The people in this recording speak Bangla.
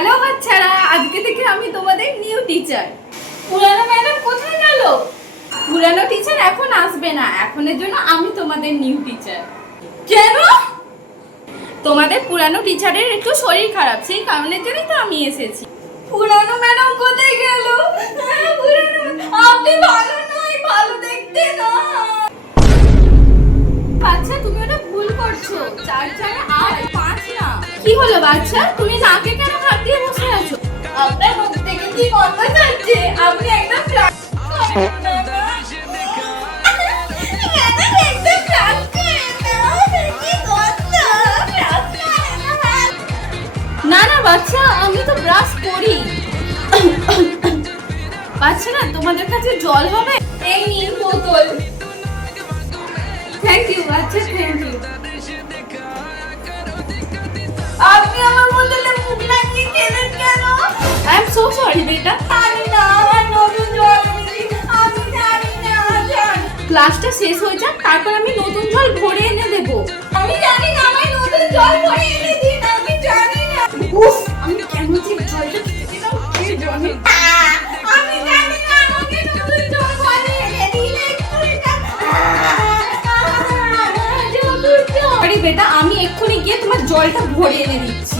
হ্যালো বাচ্চারা, আজকে থেকে আমি তোমাদের নিউ টিচার। পুরানো ম্যাডাম কোথায় গেল? পুরানো টিচার এখন আসবে না, এখনের জন্য আমি তোমাদের নিউ টিচার। কেন? তোমাদের পুরানো টিচারের একটু শরীর খারাপ, সেই কারণের জন্যই তো আমি এসেছি। পুরানো ম্যাডাম কোথায় গেল? আপনি ভালো নয়, ভালো দেখতে না। বাচ্চা, তুমি ওটা ভুল করছো। 4 4 8 5 না। কি হলো বাচ্চা, তুমি নাকে কেন হাত দিয়ে বসে আছো? আপনার মুখ থেকে কি গন্ধ ছাড়ছে? আপনি একদম না না বাচ্চা, আমি তো ব্রাশ করি। বাচ্চারা, তোমাদের কাছে জল হবে? এই নিন বোতল। থ্যাংক ইউ বাচ্চা, থ্যাংক ইউ। আপনি আমার বোতলে মুখ লাগিয়ে খেলেন কেন? আই এম সো সরি বেটা। জানি না, আমার নতুন জল এনেছি। আমি জানি না। ক্লাসটা শেষ হয়ে যাক, তারপর আমি নতুন জল ভরে এনে দেব। আমি জানি না, আমার নতুন জল ভরে এনে দিন। আমি জানি না। উফ, আমি কেন যে জলটা খেতে দাও কে জানে। আমি জানি না, আমাকে নতুন জল ভরে এনে দিন। আরে বেটা, আমি এক্ষুনি গিয়ে তোমার জলটা ভরে এনে দিচ্ছি।